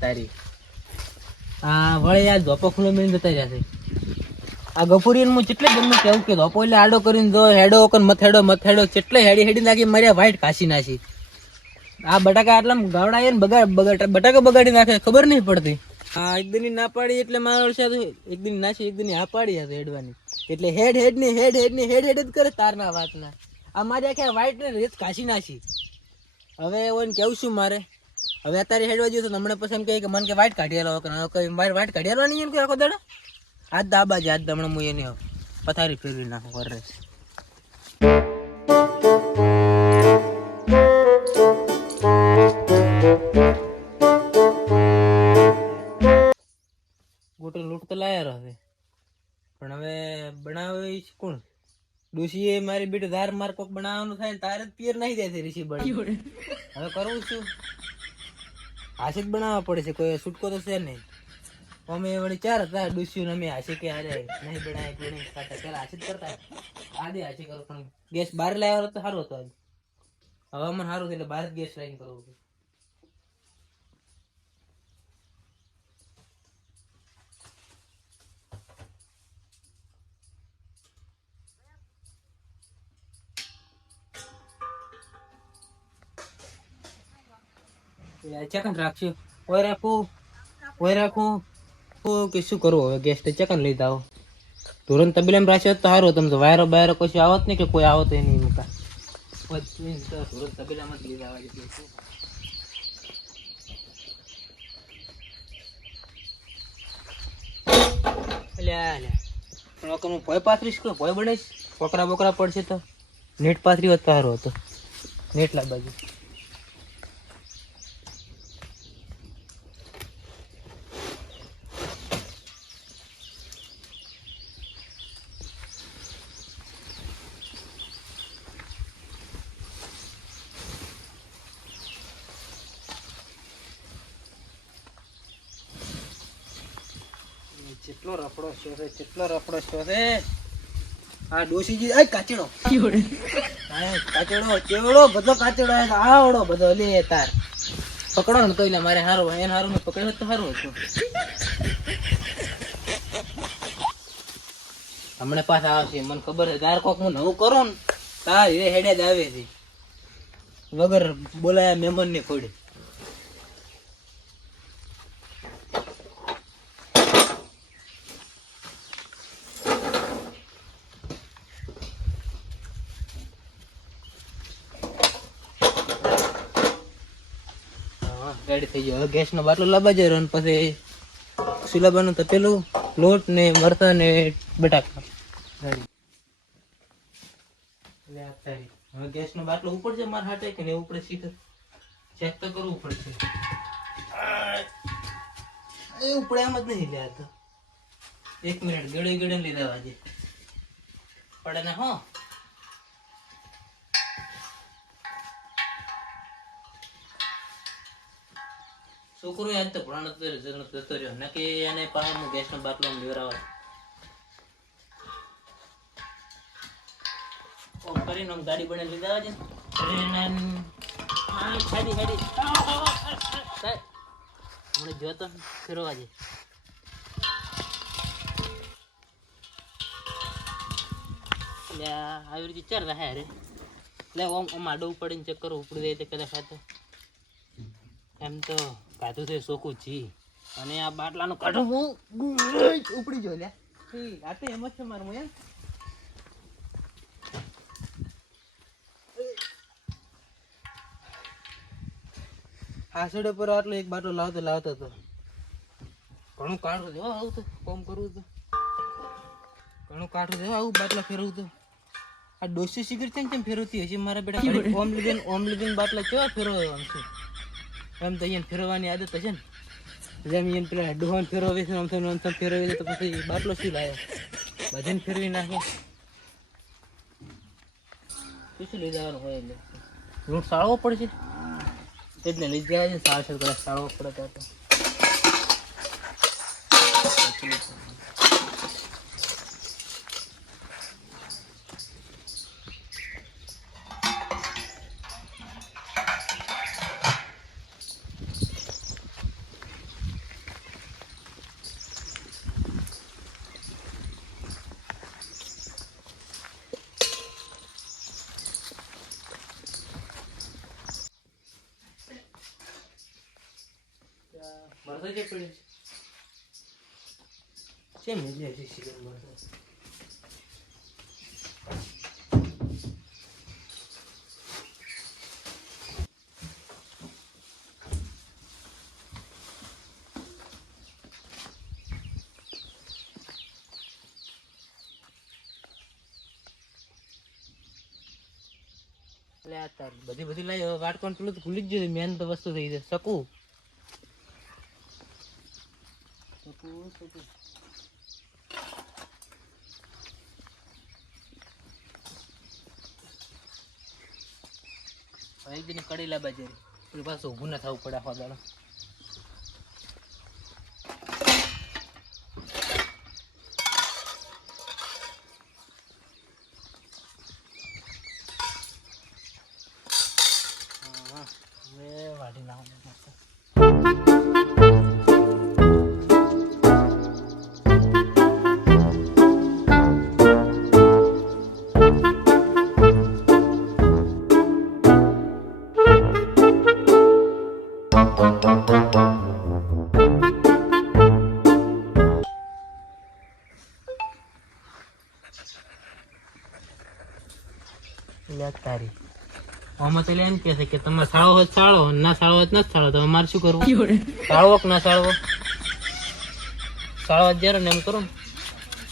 તારી આ વળે યાર ધોપો ખુલ્લો મેળીને જતા રહ્યા છે. આ ગફુરીને હું કેટલે ગમે કેવું કે ધોપો એટલે આડો કરીને જો હેડો ઓકન મથેડો કેટલે હેડી નાખી માર્યા વાઈટ કાશી નાખી. આ બટાકા આટલા ગાવડા ને બટાકા બગાડી નાખે ખબર નહીં પડતી. હા એક દિન ના પાડી એટલે મારો એક દિન નાખી એક દિન હા પાડી હતી હેડવાની એટલે હેડ જ કરે તારના વાતના. આ મારી આખે વાઈટ ને રેત કાશી નાખી. હવે ઓને કેવું છું મારે હવે અત્યારે હેડવા જઈએ તો હમણાં પછી એમ કહે કે મને કે વાઈટ કાઢી કઈ મારે વાઈટ કાઢી આલવાની એમ કે આખો દાડો હાથ દાબા છે હાથ હમણાં હું એને પથારી ફેરવી નાખું કરે. ગોટો લૂંટ તો લાયા રહે પણ હવે બનાવે કોણ ડોશીએ મારી બેટી ધાર માર કોક બનાવવાનું થાય ને તારે જ પિયર નહીં જાય છે ઋષિ બળી. હવે કરવું શું હાથે જ બનાવવા પડે છે કોઈ છૂટકો તો છે નહીં. અમે વળી ચાર હતા ડોશીઓ અમે હાથે કે અરે નહીં બનાય ખાતા પેલા હાથે જ કરતા આદે હાથે કરો પણ ગેસ બહાર લાવ્યો તો સારું હતો. હવામાન સારું એટલે બહાર જ ગેસ લાવીને કરવું. ચકન રાખશું ઓય રાખું કે શું કરવું હવે ગેસ ચકન લઈ આવો તુરંત તબેલામાં રાખ્યો તો સારું. તમે તો વાયરો બાયરો કશું આવત નહીં કે કોઈ આવત નહીં મૂકા તુરંત તબેલામાં જ લીધા આવે પણ હું ભોય પાથરીશ કે ભોય બનાવીશ પોકરા બોકરા પડશે તો નેટ પાથરી હોત તો સારું હતો નેટલા બાજુ. કેટલો રફડો છે આ ડોશીજી. આ કાચડો ચેવડો બધો કાચડો આવડો બધો લે તાર પકડો ને તો એટલે મારે હારું એને હારું ને પકડ્યો તો સારું હતું. હમણાં પાછા આવશે મને ખબર છે તાર કોક હું નવું કરો ને તાર હેડે જ આવે છે વગર બોલાયા મહેમાન ને ખોડે. રેડી થઈ ગયો. હવે ગેસ નો બાટલો લાવવા જાય અને પછી સુલાબાનું તપેલું લોટ ને મરતા ને બટાકા રેડી. હવે ગેસ નો બાટલો ઉપર છે મારા હાટે કે નહીં ઉપડે શીખર ચેક તો કરવું પડશે. એ ઉપડે એમ જ નહીં લે તો 1 મિનિટ ગળે લીધા વાજે પડે ને. હો છોકરો યાદ તો ભણાનો જતો રહ્યો ને કે એને પાણી ગેસ નો બાટલો લેવરાવે કરીને ગાડી બને લીધા છે હમણાં જોતો ફેરવા છે. એટલે આવી રીતે ચાર રહે રે એટલે આમ આડો ઉપાડીને ચેક કરો ઉપડી જાય તો કદાચ ખાતો એમ તો કાધું છે સોકું જી અને આ બાટલાનું કાઢો હું ઉપડી જો લે આ તો એમ જ છે મારું એમ. હાસડે પર આટલો એક બાટલો લાવતો હતો ઘણું કાઢું દેવા આવું તો કોમ કરવું તો ઘણું કાઢું દેવા આવું બાટલા ફેરવું તો આ ડોસી સિગરેટ કેમ ફેરવતી હશે મારા બેટા. ઓમ લીધે બાટલા કેવા ફેરવા આમ છે એમ તો અહીંયા ફેરવવાની આદત હશે ને જેમ અહીંયા પેલા ડોહાને ફેરવે છે આમ ફેરવે તો પછી બાટલો શું લાવ્યો બધાને ફેરવી નાખે શું લઈ જવાનું હોય એટલે લૂંટ સાળવો પડશે એટલે લઈ જાય છે સાળવો પડે તો પડે છે મિલે છે સિઝનમાં બધી લઈ વાટકોણ પેલું તો ભૂલી જ ગયું મેન તો વસ્તુ થઈ છે શકું એક દિન કડી લાવવા જાય પાછું ઊભું ના થવું પડે આખા દાડા વાટી તારી આમાં તો એમ કે છે કે તમારે સાળો હોય સાળો ના સાળો હોય નથી સાળો તો અમારે શું કરવું સાળવો કે ના સાળવો સાળવા જયારે ને એમ કરું ને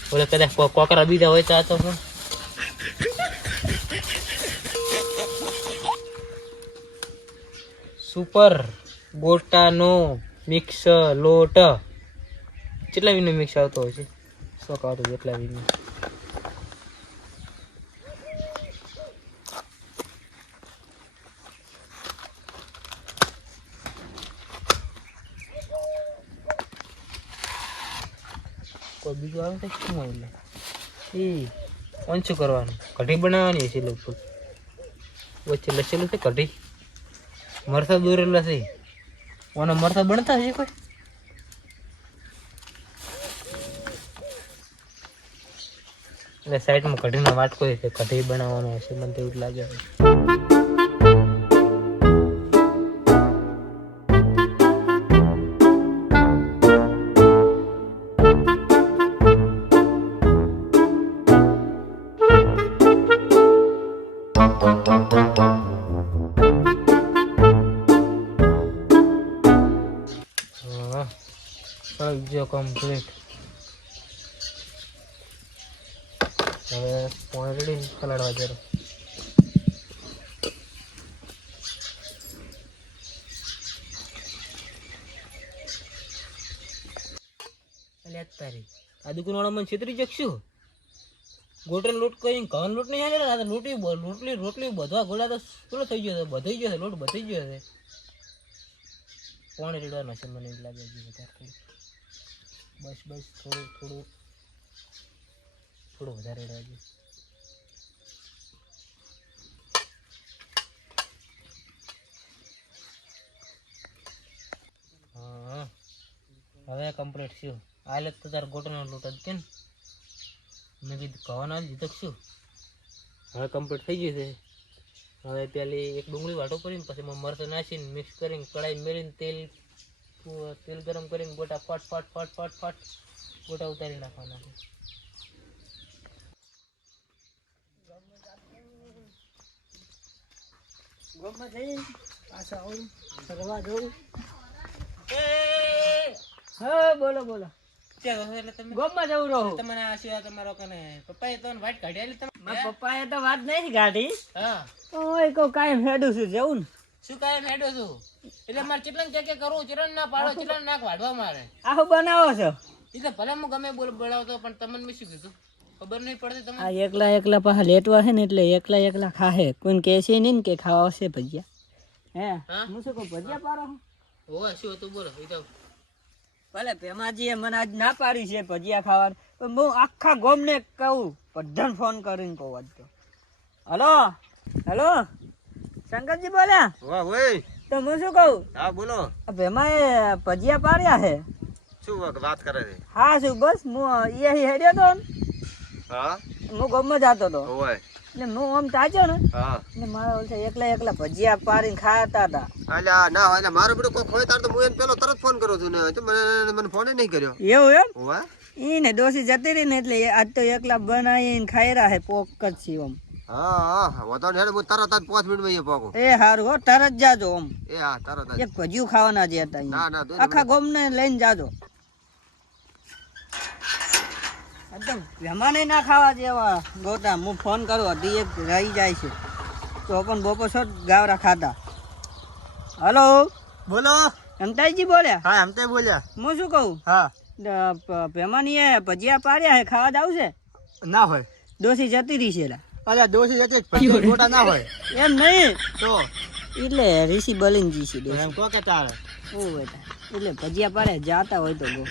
બોલે કદાચ કોકરા બીજા હોય તો આ તો સુપર ગોટાનો મિક્સ લોટ કેટલા વીનો મિક્સ આવતો હોય છે શોખ આવતો કેટલા વીનો કોઈ બીજું આવે તો શું આવે એ ઓછું કરવાનું કઢી બનાવવાની છે લગભગ વચ્ચે લસેલું છે કઢી મરસા દોરેલા છે ઓના મરસા બનતા છે કોઈ એટલે સાઈડમાં કઢીનો વાટકો છે કઢી બનાવવાનો હશે મને તો એવું લાગે કમ્પ્લીટ હવે પોણી રેડી પલાળવા જરો તારી આ દુકાન વાળા મને છેતરી જકશું ગોટન લોટ કરીને ઘઉં લોટ નહીં આવે રોટલી બધા ગોળા તો પેલો થઈ ગયો છે બધી ગયો છે લોટ બધી ગયો છે પોણી રેડવાનો છે મને એવું લાગે બસ થોડું વધારે રહેજો હા હવે કમ્પ્લીટ થયું આલે તો તાર ગોટનો લોટ જ કે ને મેં કીધું કહેવાનો દીધો શું હવે કમ્પ્લીટ થઈ ગયું છે હવે પેલી એક ડુંગળી વાટો કરીને પછી મરચું નાખીને મિક્સ કરીને કઢાઈ મેળીને તેલ ગરમ કરીને ગોટા ફટ ગોટા ઉતારી નાખવાના ગોમાં જઈ પાછા આવું ફરવા જવું હા બોલો ગોમાં જવું રહું તમને આ સિવાય તમારો કને પપ્પાએ તો વાટ કાઢી પપ્પાએ તો વાત નહીં કાઢી હા ઓય કો કાયમ હેડું છું જવું ને શું કાયમ હેડો છું એટલે મારે ચિતલન કે કરું ચિતલન ના પાડો ચિતલન નાક વાડવા મારે આહુ બનાવો છો એ તો ભલે હું ગમે બોલાવતો પણ તમને મેં શું કીધું ખબર નહીં પડતી તમને આ એકલા પાછા લેટવા છે ને એટલે એકલા ખાહે કોઈને કહે છે નહીં ને કે ખાવા હશે ભજીયા હે હું શું કહું ભજીયા પાડો હોવે શું હતું બોલો એ તો ભલે ભેમાજીએ મને આજ ના પાડી છે ભજીયા ખાવાનું પણ હું આખા ગામને કહું બધાને ફોન કરીને કહું આજ તો હેલો શંકરજી બોલ્યા વાહ ઓય તો હું શું કહું હા બોલો ભેમાએ ભજીયા પાડ્યા છે શું વાત કરે છે હા શું બસ હું હેડ્યો તો હા હું ગામમાં જતો હતો ઓય એટલે હું આમ તાજો ને હા એટલે મારા ઓલા એકલા એકલા ભજીયા પાડીને ખાતા હતા. અલ્યા ના એટલે મારો બેટો કોઈ હોય તાર તો હું એને પેલો તરત ફોન કરું છું ને તો મને ફોન નહીં કર્યો. એવું એમ હોવે ઈ ને ડોસી જતી રહી ને એટલે આજ તો એકલા બનાવીને ખાઈ રહ્યા હે પોક જ છે આમ. હા હા વાતો ને હું તરત જ 5 મિનિટમાં અહીંયા પહોંચું. એ હારું હો તરત જાજો આમ. એ હા તરત જ. એક ભજીયું ખાવાના જે હતા ના ના તું આખા ગોમ ને લઈને જાજો. એકદમ મહેમાને ના ખાવા જેવા ગોટા. હું ફોન કરું હજી એક રહી જાય છે તો પણ બપોર છો ગાવરા ખાતા. હલો બોલો. અમતાજી બોલ્યા? હા એમ તે બોલ્યા. હું શું કહું, હા પેમાની એ ભજીયા પાડ્યા હે, ખાવા જાવ છે? ના હોય. ડોસી જતી રહી છે. અલ્યા દોશી જતી ભજીયા ગોટા ના હોય. એમ નહીં તો એટલે ઋષિ બલિનજી છે ડોસી. એમ કહો કે તારે ઓ બેટા એટલે ભજીયા પાડે જાતા હોય તો ગો.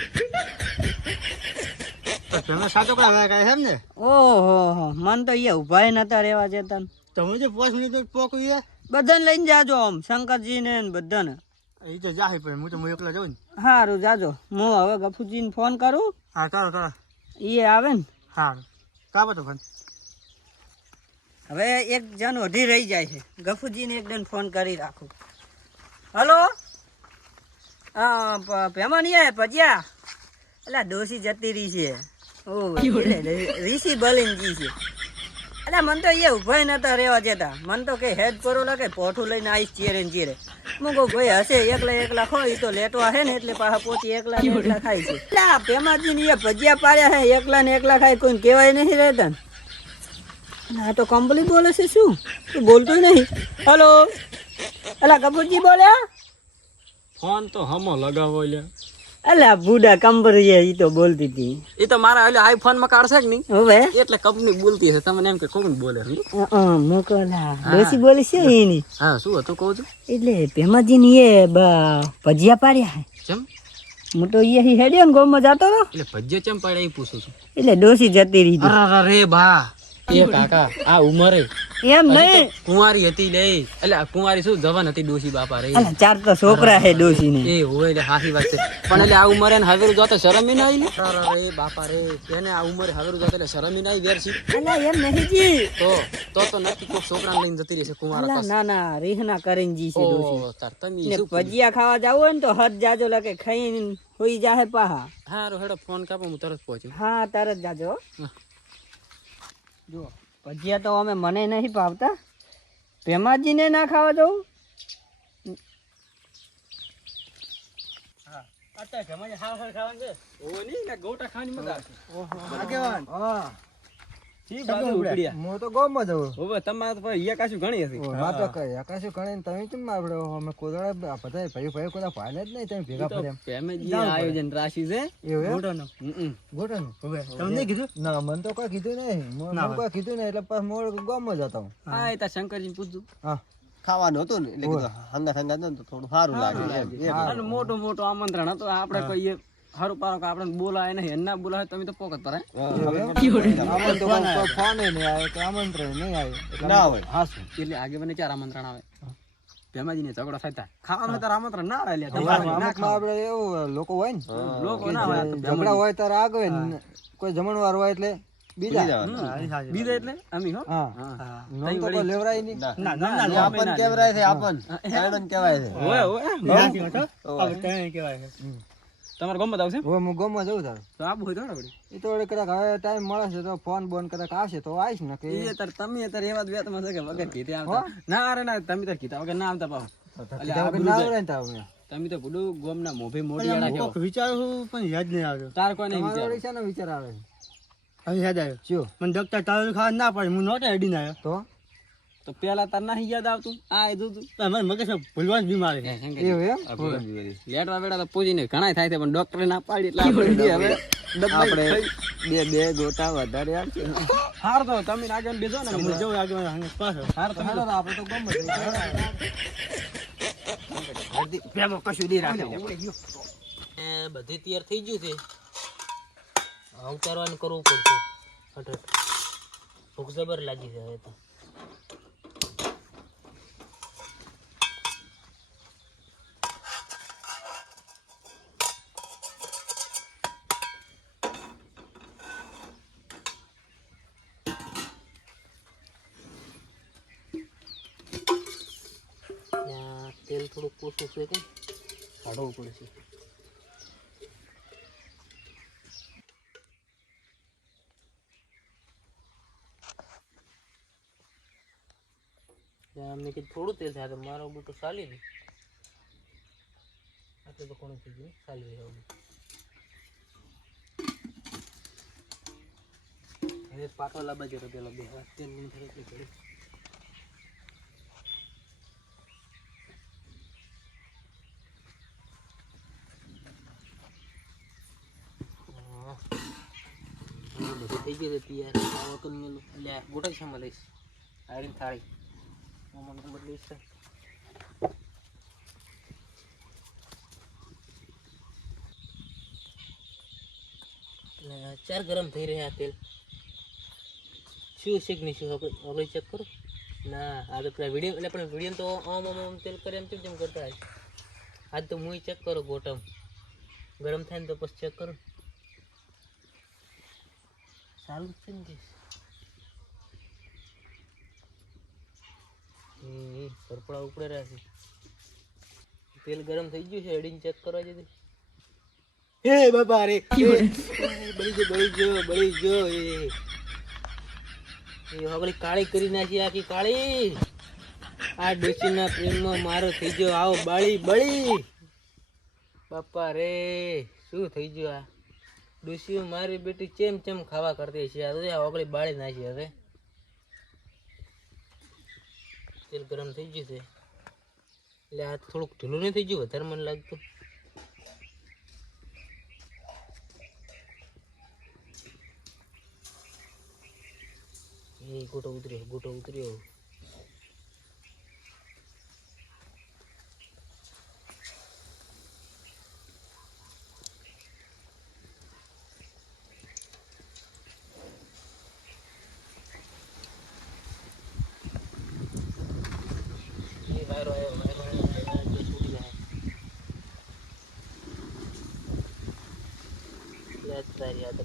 તમે સાચો કઈ કહે એમ ને? ઓહો મન તો એ ઉભા નતા રહેવા જતા ને. તમે જે 5 મિનિટ પોકવી હે બધાને લઈને જાજો આમ, શંકરજી ને બધાને. એ તો જાહે પણ હું એકલા જાઉં ને. સારું જાજો. હું હવે ગફુજીને ફોન કરું, હા તારો એ આવે ને. સારું કાબા તો ફોન. હવે એક જણ ઓઢી રહી જાય છે, ગફુજીને એકદમ ફોન કરી રાખું. હલો હા પેમાની આય ભજીયા. એટલે ડોસી જતી રહી છે. ઓ ઋષિ બલિનજી છે. એટલે મને તો એ ઉભા નતા રહેવા જતા. મને તો કઈ હેડ કરો લાગે પોઠું લઈને આવીશ ચીરે ને ચીરે. હું કહું ભાઈ હશે એકલા એકલા ખો, એ તો લેટવા હે ને એટલે પાછા પોતી એકલા ને એકલા ખાય છે. એટલે આ પેમાજી ને એ ભજીયા પાડ્યા હે, એકલા ને એકલા ખાય, કોઈ કહેવાય નહીં રહેતા ને. આ તો કંપની બોલે છે શું? તું બોલતું નહીં. હલો અલા કપૂરજી બોલ્યા? ફોન તો હમો લગાવો લે. અલા બુડા કંપની ઈ તો બોલતી હતી. એ તો મારા એટલે આઈફોન માં કાઢશે કે નહીં હવે એટલે કંપની બોલતી હશે. તમને એમ કે કોણ બોલે? મોકલા ડોસી બોલી છે એની. હા શું હતું કહું છું? એટલે પેમાજી ની એ ભજીયા પાડ્યા હે. ચમ હું તો એ હેડ્યો ને ગોમાં જાતો હતો એટલે ભજીયા ચમ પાડ્યા એ પૂછું છું. એટલે ડોસી જતી રહી. અરે બા એ કાકા આ ઉમરે એમ નહીં કુંવારી હતી લે. એટલે કુંવારી શું જવાન હતી ડોસી બાપા રે. અલા 4 તો છોકરા હે ડોસી ને. એ હોય એટલે હાથી વાત છે. પણ એટલે આ ઉમરે ને હવે જોતા શરમ ય ના આવી. અરે બાપા રે એને આ ઉમરે હવે જોતા એટલે શરમ ય ના આવી વેરસી. અલા એમ નહીં જી તો નક્કી કોક છોકરાને લઈને જતી રહેશે કુંવારા અલા પાસે. ના ના રીહના કરીને જી છે ડોસી. ઓ તાર તમે ને શું ભજીયા ખાવા જાવ હોય ને તો હદ જાજો લાગે ખાઈને હોઈ જાહે પાહા. હારો હેડો ફોન કાપો હું તરત પહોંચ્યો. હા તરત જાજો હો. જો ભજીયા તો અમે મને નહીં ભાવતા, પેમાજીને ના ખાવા જવું. અત્યારે જમાઈ હાવ ખાવાનું છે. ઓ નહીં ને ગોટા ખાવાની મજા આવશે. ઓહો આગેવાન હા ઠીક બાજુ ઉપડ્યા. હું તો ગોમાં જવું. હવે તમારે તો ભાઈ યા કાશું ઘણી હતી. વાત તો કઈ આકાશું ગણે તમે કેમ આપણે અમે કોદળા બધા ભાઈ કોઈ ભાલે જ નહીં તમે ભેગા ફર્યા. ફેમિલી આયોજન રાશિ છે એવું એમ? ગોટાનો. ગોટાનું હવે તમને નહીં કીધું? ના મને તો કોઈ કીધું નહીં. મને કોઈ કીધું નહીં એટલે પાછું મોડ ગોમાં જતા હું. હા એ તાર શંકરજીને પૂછજો. હા ખાવાનું હતું ને એટલે કીધું હંગા હંગા તો થોડું સારું લાગે એમ. અને મોટું મોટું આમંત્રણ હતું. આપણે કહીએ હારું પારો કે આપણે બોલાય નહીં, એના બોલાય તમે તો પોકત પર ફોન નહીં આવે કે આમંત્રણ નહીં આવે ના હોય. હા શું એટલે આગેવાને ચાર આમંત્રણ આવે. ભેમાજીને ઝઘડો થતા ખાવાનું તાર આમંત્રણ ના આવે. આપડે એવું લોકો હોય ને લોકો ના હોય. ઝઘડા હોય ત્યારે આગળ ને કોઈ જમણવાર હોય એટલે બીજા બીજા એટલે અમી હો. હા નામ તો કોઈ લેવરાય નહીં. ના ના ના આપણ કેવરાય છે આપણ કાયણન કહેવાય છે. ઓય ઓય તમારે ગમત આવશે હવે હું ગોમાં જઉં તાર તો આબુ હોય તો આપણે એ તો વળી કદાચ હવે ટાઈમ મળે છે તો ફોન બોન કદાચ આવશે તો આવીશ ને કે એ તાર તમે તાર એવા બે તમારે કે વગર કીધે આવતા ના. અરે ના તમે તાર કીધા વગર ના આવતા પાવ. ના આવડે ને તાર તમે તો ભૂડું ગોમના મોભે મોઢી વાળા કેવો વિચારું પણ યાદ નહીં આવ્યો. તાર કોઈ નહીં વિચાર. છે ને વિચાર આવે હવે યાદ આવ્યો ચિયો મને ડોક્ટર તારું ખાવા ના પડે હું નહોતો હેડીને આવ્યો તો પેલા તાર ના યાદ આવતું આ એ જોતું તો અમારે મગજ ભૂલવાની બીમારી છે. એવું એમ લેટવા બેડા તો પૂછીને ઘણા થાય છે પણ ડોક્ટરે ના પાડી એટલે આપણે હવે આપણે બે ગોટા વધારે આવશે. હાર તો તમે આગળ બેસો ને હું જઉં આગળ પાછળ હાર તો હાલો આપણે તો ગમે ભેગો કશું નહીં રાખે. બધી તૈયાર થઈ ગયું છે. અવતારવાનું કરવું પડશે. ફટાફટ ભૂખ જબર લાગી છે હવે તો. તેલ થોડુંક ઓછું છે કે કાઢવું પડશે. અમને કે થોડું તેલ થાય તો મારો બધું તો ચાલી ગયું. આટલું તો કોણ થઈ ગયું ચાલી રહ્યું. હવે પાટો લાવવા જતો પેલો બે તેલ નહીં થાય એટલી ઘડી. બધું થઈ ગયું છે તૈયાર. આ વખત મેલું એટલે ગોટા શામાં લઈશ આયરન થાળી મને નંબર લઈશ. ચાર ગરમ થઈ રહ્યા તેલ. શું છે કે નહીં શું આપણે ચેક કરો. ના આ તો પેલા વિડીયો એટલે પણ વિડીયો તો આમ આમ આમ તેલ કરે એમ કેમ કરતા હોય. આજ તો હું ચેક કરો ગોટમ ગરમ થાય ને તો પછી ચેક કરો. સારું છે ને સરપડા ઉપડે રહ્યા છે. તેલ ગરમ થઈ ગયું છે અડીને ચેક કરવા જતી. હે બાપા રે બળી ગયો એ હગલી કાળી કરી નાખી આખી કાળી. આ ડોશીના પ્રેમમાં મારો થઈ ગયો આવો બળી બાપા રે શું થઈ ગયું. આ ડોશીઓ મારી બેટી ચેમ ખાવા કરતી છે. આ હગલી બાળી નાખી. હવે તેલ ગરમ થઈ ગયું છે એટલે આ થોડુંક ઢીલું નહીં થઈ ગયું વધારે મને લાગતું. એ ગોટો ઉતર્યો.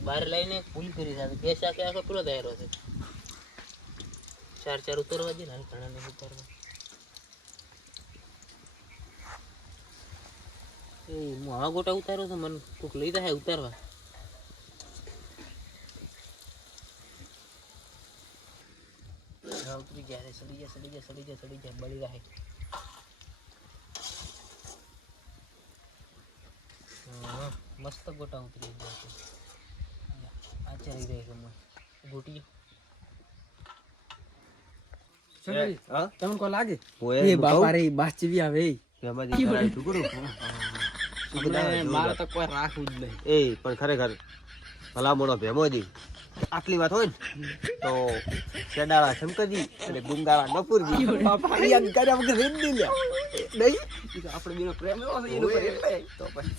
બહાર લઈને ભૂલ કરી ગેસ આખો પૂરો દાયરો છે. ચાર ઉતરવા દે ને ઘણા ને ઉતારવા. એ હું આ ગોટા ઉતાર્યો તો મને કોક લઈ જાય ઉતારવા. ઉતરી ગયા સડી જાય બળી જાય. મસ્ત ગોટા ઉતરી ગયા છે. આ ચરી જાય છે ગોટી. તમને કો લાગે એ બાપા રે બાસ ચીવી આવે મારે તો કોઈ રાખવું જ નહીં. એ પણ ખરેખર ભલામણો ભેમોજી આટલી વાત હોય ને તો શેડાળા શંકરજી અને ગુંગાળા નપુરજી આપણે બેનો પ્રેમ એવો છે એનો એટલે તો પછી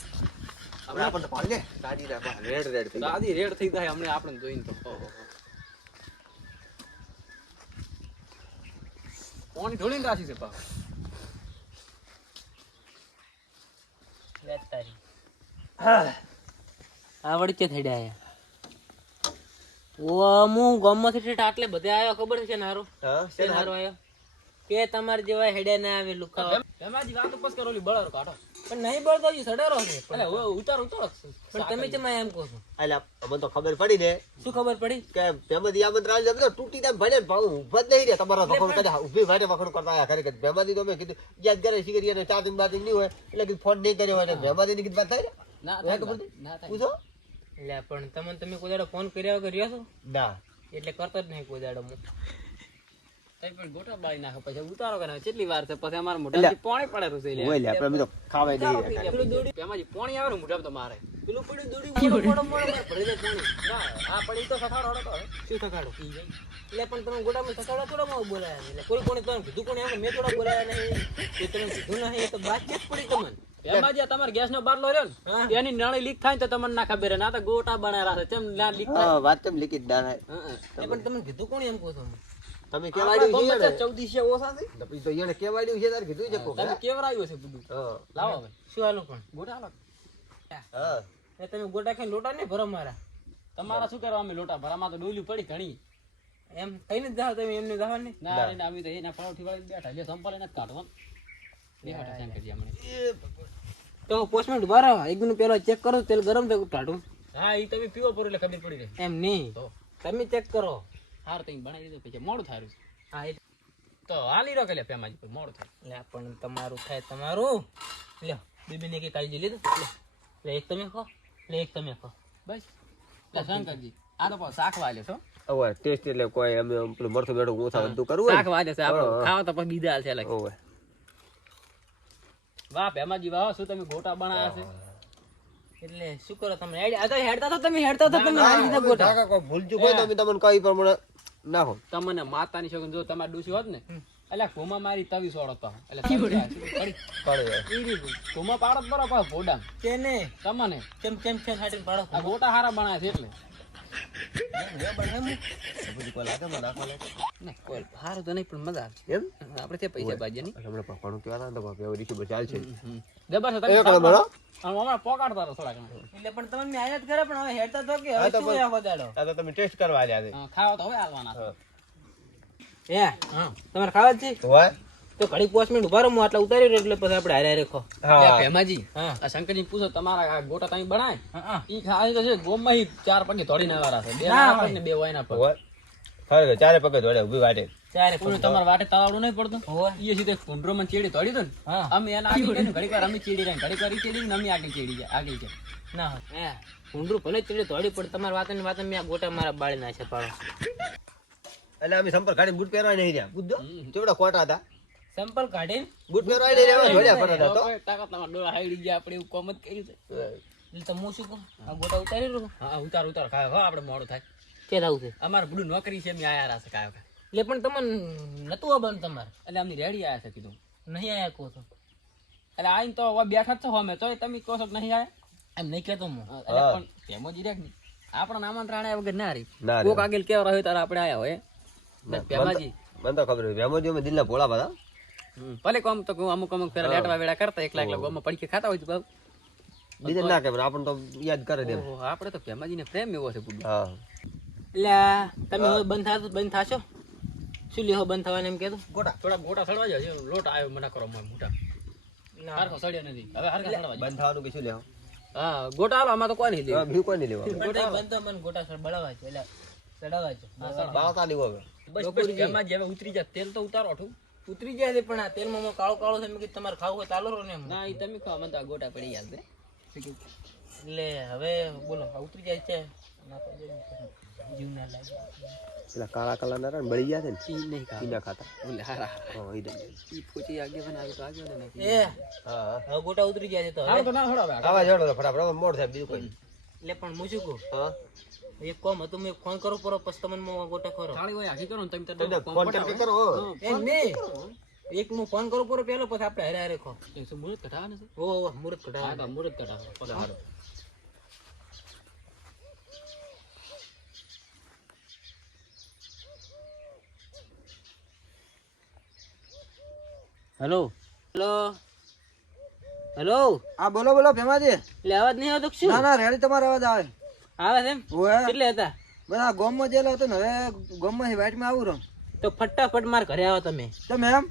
આપણે તો પાડી લે દાદી ના રેડ થઈ દાદી રેડ થઈ જાય અમને આપણે જોઈને તો પાણી ઢોળીને રાખી છે પા આવડ કે થઈ ગયા. ઓ હું ગામમાંથી ઠેઠ આટલે બધે આવ્યો ખબર છે નારો. નારો આવ્યો કે તમારે જેવા હેડ્યા ના આવે લુકા. એમાંથી વાત ઉપસ કરો ઓલી બળારો કાઢો પણ નહીં બળતો સડેરો છે. એટલે ઉતારો પણ તમે ચેમાં એમ કહો છો. અલા અમને તો ખબર પડી ને શું ખબર પડી કે ભેમદી આમંત્રણ આવી જાય તૂટી જાય ભલે ઉભા જ નહીં રે તમારા વખણ કરે ઉભી ભાઈને વખણ કરતા આયા ખરેખર ભેમદી તો મેં કીધું યાદ કરે શીખરી અને ચાર્જિંગ બાર્જિંગ નહીં હોય એટલે કીધું ફોન નહીં કર્યો હોય ભેમદી ની કીધું વાત થાય ના પૂછો એટલે પણ તમે કોઈ દાડો ફોન કર્યા વગર રહ્યો છો ના એટલે કરતો જ નહીં કોઈ દાડો. હું પણ ગોટા બાળી નાખો પછી ઉતારો કરે કેટલી વાર છે પછી અમારા મોઢામાંથી પાણી પડેલું છે હોય લે આપણે તો ખાવાય નહીં એમાંથી પાણી આવે ને મોઢામાં તો મારે પેલું પડ્યું દોડી મોડો ભરી જાય પાણી. ના આ પડી તો સખાડો તો શું થકાડો એટલે પણ તમે ગોડામાં થકાડો થોડા બોલાયા એટલે કોઈ કોને તમે કીધું કોને મેં થોડા બોલાયા નહીં એ તમે કીધું નહીં એ તો બાદ જ પડી તમને. એમાં જે તમારે ગેસ નો બાટલો રહ્યો ને એની નળી લીક થાય તો તમને ના ખબર ના તો ગોટા બનાવેલા છે કેમ ના લીક થાય વાત કેમ લીકી ના પણ તમે કીધું કોને એમ કહો છો. તમે કેવાડ્યું છે 1400 ઓછા છે તો એને કેવાડ્યું છે તારે કીધું છે કોક તમે કેવરાયું છે બધું લાવો હવે શું હાલો પણ ગોટા હાલો હા એ તમે ગોટા ખાઈને લોટા નહીં ભરો મારા. તમારા શું કરવા અમે લોટા ભરામાં તો ડોલી પડી ઘણી એમ કઈને જ જાઓ તમે એમને જવા નહીં. ના અમે તો એના પરોઠી વાળી બેઠા એટલે સંપલ એને કાઢવા બેહાડો શંકરજી હમણાં. તો પોસ્ટમેન ઉભા રહો, એક મિનિટ પેલો ચેક કરો તેલ ગરમ છે કાઢું. હા ઈ તમે પીવો પૂરો એટલે ખબર પડી રહે. એમ નહીં, તમે ચેક કરો. હાર તો બનાવી દીધું પછી મોડું થારું હા એ તો હાલી રો કે લે પેમાજી પર મોડું થાય. લે પણ તમારું થાય તમારું. લ્યો બેબીને કે કાળજી લીધું. લે એક તમે ખો, લે એક તમે ખો. બસ લે શંકરજી આ તો પાછો શાક વાલ્યો છો. હવે ટેસ્ટ એટલે કોઈ અમે પેલું મરથું બેઠું ઓછા બધું કરવું શાક વાલ્યો છે આપણો ખાવા તો પછી બીજા છે લાગે. હોય વાહ પેમાજી વાહ શું તમે ગોટા બનાવ્યા છે. એટલે શું કરો તમે? આ તો હેડતા તો તમે હેડતા તો તમે હાલ દીધા ગોટા. કાકા કોઈ ભૂલ ચૂક હોય તો અમે તમને કઈ પ્રમાણે નાખો. તમને માતાની છોકરી જો તમારે ડૂસી હોત ને એટલે ઘુમા મારી તવી સોડતો એટલે ઘુમા પાડત બરો ભોડા તેને તમને કેમ કેમ છે હાટીને પાડો. આ ગોટા હારા બનાવે છે એટલે બધું કોઈ લાગે મને નાખવા લાગે ને કોઈ હારું તો નહીં પણ મજા આવે એમ આપણે તે પૈસા બાજ્યા નહીં હમણાં પપ્પાનું કહેવાના તો બાપા રીસી બચાલ છે જબર છે એ કરો બરો હમણાં પોકાડતા રહો થોડા ઘણા એટલે પણ તમને મેં આયા જ કરે પણ હવે હેડતા તો કે હવે શું આખો દાડો. આ તો તમે ટેસ્ટ કરવા આલ્યા છે ખાવા તો હવે આવવાના છે. હે તમારે ખાવા જ છે હોય તો ઘડી 5 મિનિટ ઉભા રહો, હું આટલા ઉતારી રહ્યો એટલે પછી આપણે હારે હારે ખો. લે ભેમાજી હા આ શંકરજી પૂછો તમારા આ ગોટા તમે બનાય હા ઈ ખાય તો છે ગોમમાં ઈ 4 પગે ધોડીને આવવાના છે. બે ના ના હોય. ને બે હોય ના પર હોય ખરેખર ચારે પગે દોડે ઊભી વાટે ચારે પૂરું તમારા વાટે તાવડું નહીં પડતું હોય. ઈ સીધે કુંડરોમાં ચેડી ધોડી દો ને હા અમે એના આગળ જઈને ઘડીક વાર અમે ચેડી રહ્યા ઘડીક વાર ઈ ચેડી ને અમે આગળ ચેડી જાય આગળ જાય ના હોય. હે ઊંડું ભલે ચડે થોડી પણ તમારા વાતને વાતને મેં આ ગોટા મારા બાળી નાખ્યા પાડો. એટલે અમે સંપર્ક કાઢીને બૂટ પહેરવા નહીં રહ્યા બુદ્ધો ચેવડા ખોટા હતા સેમ્પલ કાઢીને બૂટ પહેરવા નહીં રહ્યા જોડ્યા પડતા તો કોઈ તાકાત તમારા ડોળા હાઈડી ગયા આપણે એવું કોમ જ કર્યું છે. એટલે તો હું શું કહું, આ ગોટા ઉતારી રહ્યો. હા ઉતાર ઉતાર ખાય હો આપણે મોડું થાય કે આવું છે અમારે બધું નોકરી છે એમ આયા રાશે કાયો કા એટલે પણ તમને નતું આવવાનું તમારે, એટલે અમને રેડી આયા છે કીધું નહીં આયા કહો તો. એટલે આઈને તો હવે બેઠા જ છો અમે તોય તમે કહો છો કે નહીં આયા એમ નહીં કહેતો હું. એટલે પણ તેમાં જ રેક નહીં આપણા આમંત્રણ આયા વગર ના રહી ના કોક આગળ કેવા રહ્યો તારે આપણે આયા હોય પેમાજી મને તો ખબર વેમોજી અમે દિલના ભોળા બધા ભલે કોમ તો અમુક અમુક ફેરા લેટવા વેળા કરતા એકલા એકલા ગોમાં પડીકે ખાતા હોય તો બાપ બીજે ના કે આપણને તો યાદ કરે દે ઓહો, આપણે તો પેમાજીને પ્રેમ એવો છે બુડ્ડો. હા એટલે આ તમે હવે બંધ થાશો શું લ્યો બંધ થવાને એમ કહેતો ગોટા થોડા ગોટા સડવા જાય લોટ આવ્યો મને કરો મોટા હારખો સડ્યો નથી હવે હારખા સડવા જાય. બંધ થવાનું કે શું લેવા હા ગોટા હાલો આમાં તો કોઈ નહીં લેવું. બીજું કોઈ નહીં લેવા ગોટા બંધ તો મને ગોટા સર બળાવા છે એટલે ચડાવવા છે. બાવતા નહીં હવે બસ બસ પેમાજી હવે ઉતરી જાય તેલ તો ઉતારો અઠું ઉતરી જાય છે પણ આ તેલમાં હું કાળો કાળો છે મેં કીધું તમારે ખાવું હોય ચાલો રહો ને એમ. ના ઈ તમે ખાઓ મને તો આ ગોટા પડી ગયા છે. એટલે હવે બોલો આ ઉતરી જાય છે નાખો દે ને. જીવ ના લાગે. પેલા કાળા કાળા ના બળી ગયા છે ને ઈ નહીં ખાવ ઈ ના ખાતા ઓલે હારા હા ઈ દે ઈ પોચી આગે બનાવી તો આગે ને એ હા હવે ગોટા ઉતરી જાય છે તો હાલો હવે તો ના થોડા હવે આવા જોડો ફટાફટ મોડ થાય બીજું કોઈ એટલે પણ હું શું કહું, હા એક કોમ હતું મેં ફોન કરું પરો પછી તમને હું ગોટા કરો થાળી હોય આખી કરો ને તમે તમને તો ફોન કરી કરો એમ નહીં એક હું ફોન કરું પરો પેલો પછી આપણે હારે હારે ખો. મુહૂર્ત કઢાવવાનું છે ઓ મુહૂર્ત હા કઢાવ તો મુહૂર્ત કઢાવો પગે હારો હેલો હેલો હેલો હા બોલો બોલો ભેમાજી. એટલે અવાજ નહીં આવતો કે શું ના ના રેડી તમારો અવાજ આવે. આવે છે એમ ઓય કેટલે હતા બસ આ ગોમમાં જેલો હતો ને હવે ગોમમાંથી વાઇટમાં આવું રહું. તો ફટાફટ માર ઘરે આવો તમે. તમે એમ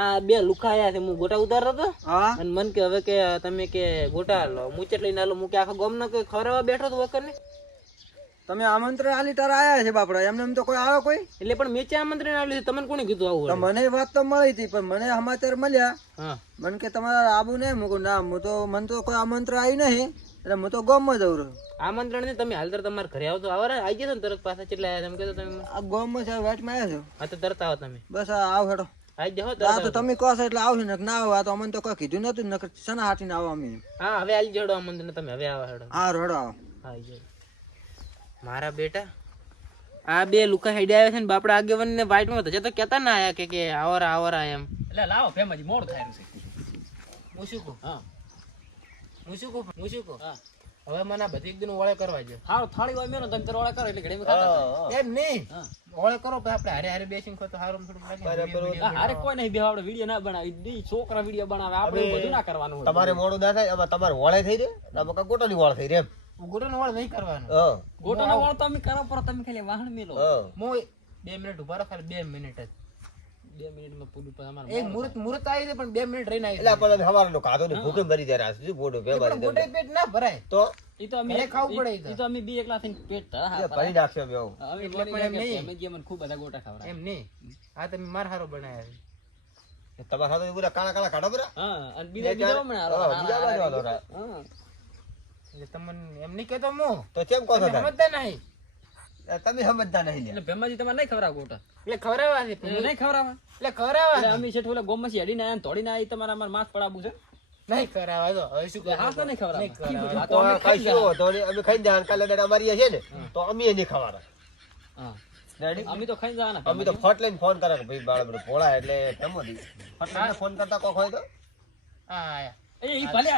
આ બે લુખા આયા છે હું ગોટા ઉતારતો હતો હા અને મન કે હવે કે તમે કે ગોટા લો મુચેટ લઈને આલો હું કે આખા ગામનો કે ખવડાવવા બેઠો તો વખત ને તમે આમંત્રણ આલી તારા આયા છે બાપડા એમને એમ તો કોઈ આવે કોઈ એટલે પણ મેં ચા આમંત્રણ આપ્યું છે તમને કોણે કીધું આવું તો હોય? મને વાત તો મળી હતી પણ મને સમાચાર મળ્યા હા મને કે તમારે આબુ ને મૂકું ના હું તો મને તો કોઈ આમંત્રણ આવ્યું નહીં એટલે હું તો ગામમાં જઉં રહ્યો. આમંત્રણ ને તમે હાલ તરત તમારે ઘરે આવો તો આવો ને આવી જશો ને તરત પાછા કેટલા આયા તમે કહેતો તમે આ ગામમાં છે વાઇટમાં આવ્યા છો હા તો તરત આવો તમે બસ આ આવ હેડો. આવી જાઓ આ તરત તો તમે કહો છો એટલે આવશે ને ના આવે આ તો અમને તો કોઈ કીધું નતું ને નકર શેના હાટીને આવો અમે. હા હવે આવી જડો આમંત્રણ તમે હવે આવો હેડો હા હેડો આવો. હા આવી જાઓ મારા બેટા આ બે લુકા હેડે આવ્યા છે ને બાપડા આગેવાન ને વાઇટમાં તો જતો કહેતા ના આયા કે આવરા એમ. એટલે લાવો ફેમાજી મોડ થાય છે હું શું કહું હા હું શું કહું હા હવે મને આ બધી એક દિન ઓળે કરવા છે હારો થાળી હોય મેનો તમે તરોળા કરો એટલે ઘડીમાં ખાતા એમ નહીં હા ઓળે કરો પછી આપણે હારે હારે બેસીને ખો તો હારું થોડું લાગે. હા, હારે કોઈ નહીં બે આપણે વિડીયો ના બનાવી દી છોકરા વિડીયો બનાવે આપણે એવું બધું ના કરવાનું હોય તમારે મોડું ના થાય એમાં તમારે વળે થઈ રે આમાં કાં ગોટાની વળ થઈ રે એમ ગોટાનો ઓળ નહીં કરવાનો. હા ગોટાનો વાળ તો અમે કરો પર તમે ખાલી વાહણ મેલો હા હું 2 મિનિટ ઉભા રહો ખાલી 2 મિનિટ જ 2 મિનિટમાં પૂરું પણ અમારે એક મુહૂર્ત આવી છે પણ 2 મિનિટ રહીને આવી એટલે પણ હવારનો ખાધો ને ભૂખે મરી જાય રાસ શું બોડો પણ બેમારી ગોટે પેટ ના ભરાય તો ઈ તો અમે ઘરે ખાવું પડે ઈ તો. ઈ તો અમે બી એકલા થઈને પેટ એ ભરી નાખશે અમે આવું. હવે એટલે પણ એમ નહીં. અમે ગયા મને ખૂબ બધા ગોટા ખવડાવ્યા. એમ નહીં આ તમે માર હારો બનાવ્યા છે. તમારા સાથે પૂરા કાળા કાળા કાઢો બરા હા અને બીજા હમણાં હારા- બીજા હારા- બાજુ હાલો રા. હા. એટલે તમને એમ નહીં કહેતો હું તો કેમ કહો છો તમે તમે? સમજતા નહીં તમે સમજતા નહીં એટલે લ્યા. ભેમાજી તમારે નહીં ખવડાવ ગોટા એટલે ખવડાવવા છે એટલે નહીં ખવડાવવા એટલે ખવડાવવા એટલે છે. અમે છે ઓલા ગોમમાંથી હેડીને આયા ને તોડીને આયા ઈ તમારે અમારે માસ પડાવવું છે નહીં ખવડાવવા તો હવે શું હા તો નહીં ખવડાવવા. નહીં ખવડાવવા. આ તો તો અમે ખાઈ ખાઈશું તો અમે ખાઈને જાય કાલે દાડા અમારી હશે ને તો અમે નહીં ખવાના હા રેડી અમે તો ખાઈ જવાના અમે તો ફટ લઈને ફોન કરે કે ભાઈ બાળ બધું ભોળા એટલે કેમો દી ફટ લઈને ફોન કરતા કોક હોય તો હા આયા. એ ઈ ભલે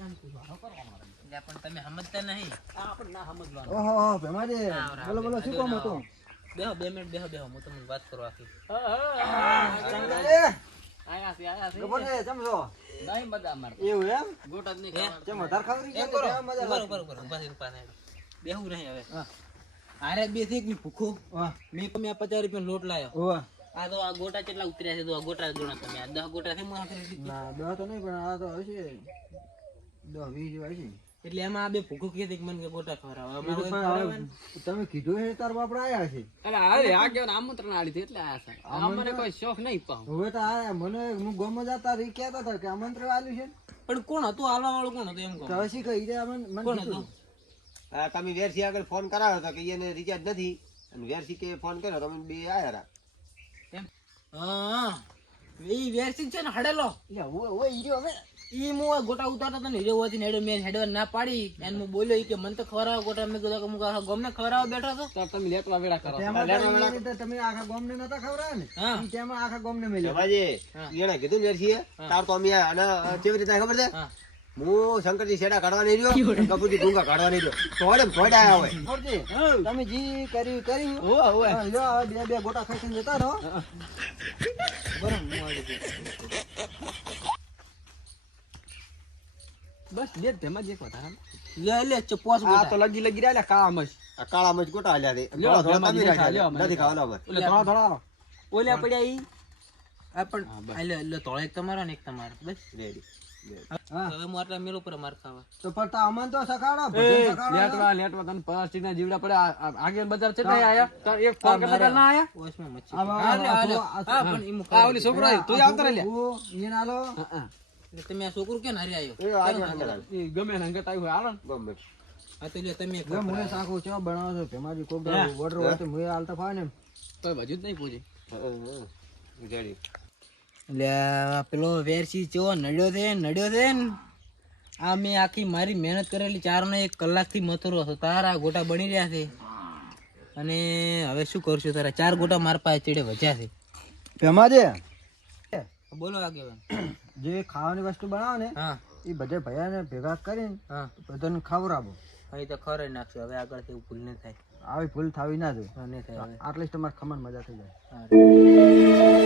એટલે પણ તમે સમજતા નહીં આ આપણે ના સમજવાનું ઓહો ભેમાજી બોલો બોલો શું કામ હતું બેહો 2 મિનિટ બેહો હું તમને વાત કરું આખી આયા છે આયા છે ખબર છે ચમ છો નહીં મજા અમારે એવું એમ ગોટા જ નહીં ખાવાના. ચમ વધારે ખાવરી એમ છે કરો કેવા મજા ઉભા રહો, ઉભા રહો, ઉભા થઈને બેહવું નહીં હવે આરે બે થી એક ભૂખો વાહ મેં 50 રૂપિયા લોટ લાયો વાહ આ તો આ ગોટા કેટલા ઉતર્યા છે તો આ ગોટા ગણો તમે આ 10 ગોટા છે હું આખરી દીધી. ના દવા તો નહીં પણ આ તો હશે 10-20 જેવા હશે એટલે એમાં આ બે ભૂખો કે કે મને કે ગોટા ખવડાવો એ તો અમારે પણ તમે કીધું છે તાર બાપડા આયા છે અરે અરે આ કેવું આમંત્રણ આલી હતી એટલે આયા છે અમને કોઈ શોખ નહીં પાઉં હવે તો આયા મને હું ગમ જતા રી કહેતા હતા કે આમંત્રણ આલ્યું છે પણ કોણ હતું હાલવા વાળું કોણ હતું એમ કહો તો હસી કહી દે મને કોણ કીધું. હતું હા તમે વેરસી આગળ ફોન કરાવ્યો તો કે એને રિચાર્જ નથી અને વેરસી કે ફોન કર્યો તમે બે આયા રા એમ હા ઈ વેરસિંગ છે ને હડેલો એટલે હવે ઈ રહ્યો હવે ઈ મો ગોટા ઉતારતો હતો ને હીરો હોતી ને હેડો મેં હેડવા ના પાડી એને હું બોલ્યો ઈ કે મને તો ખવડાવો ગોટા મેં કીધું કે હું આખા ગામને ખવડાવવા બેઠો હતો તો તમે લેટવા વેડા કરો તેમાં તો ઈ રીતે તમે આખા ગામને નતા ખવડાવ્યા ને હા ઈ તેમાં આખા ગામને મેલ્યો જમાજી એને કીધું વેરસી તાર તો અમે અને કેવી રીતે ખબર છે હા હું શંકરજી શેડા કાઢવા નહીં રહ્યો કપૂરજી ડુંગા કાઢવા નહીં રહ્યો તો થોડે આયા હોય ફોડજી, તમે જી કર્યું ઓવા ઓવા હા, લ્યો હવે બે ગોટા ખાઈને જતા રહો બસ બે તેમાં જ એક વધારે લે લે ચપોસ આ તો લગી લગી રહ્યા કામ જ આ કાળા મચ ગોટા હાલ્યા છે લ્યો, થોડા થોડા જમાજી તમે ખા, લ્યો, રાખ્યા. નથી ખાવાના અમારે એટલે થોડા થોડા ઓલ્યા પડ્યા ઈ આ પણ આ લે તોળે એક તમારો ને એક તમારો બસ રેડી હા હવે હું આટલા મેલ ઉપર માર ખાવા તો પણ અમન તો સખાડો ભજન સખાડો લેટવા લેટવા તને પ્લાસ્ટિક ના જીવડા પડે આગળ બજાર છે નહીં આયા તો એક ફોન કરતા ના આયા ઓસમાં મચ્છી આ હા લે હા લે આ હા પણ ઈ આ ઓલી છોકરો આવ્યો, તું આવતો રે લે ઈ નાલો એટલે તમે આ છોકરું કેમ હારી આવ્યો એ આગળ અંદર હાલ. ઈ ગમે ને અંગત આવ્યું હાલો ને. ગમે. હા તો લે તમે લે મને સાખું ચા બનાવો છો ભેમાજી કોક ઓર્ડર હોય તો મુએ હાલતા ફાવે ને તો હજુ જ નહીં પૂછી રેડી એટલે પેલો વેરસી ચેવો નડ્યો છે ને આ મેં આખી મારી મહેનત કરેલી 4 ને 1 કલાકથી મથુરો હતો તારા ગોટા બની રહ્યા છે અને હવે શું કરશું તારા 4 ગોટા મારા પાસે ચીડે વધ્યા છે ભેમાજી બોલો આગેવાન જે ખાવાની વસ્તુ બનાવો ને હા એ બધે ભયાને ભેગા કરીને હા બધાને ખવડાવો અહીં તો ખરે નાખશું હવે આગળથી એવું ભૂલ નહીં થાય આવી ભૂલ થવી ના જોઈએ હા, નહીં થાય હવે આટલી જ તમારે ખમણ મજા થઈ જાય હા.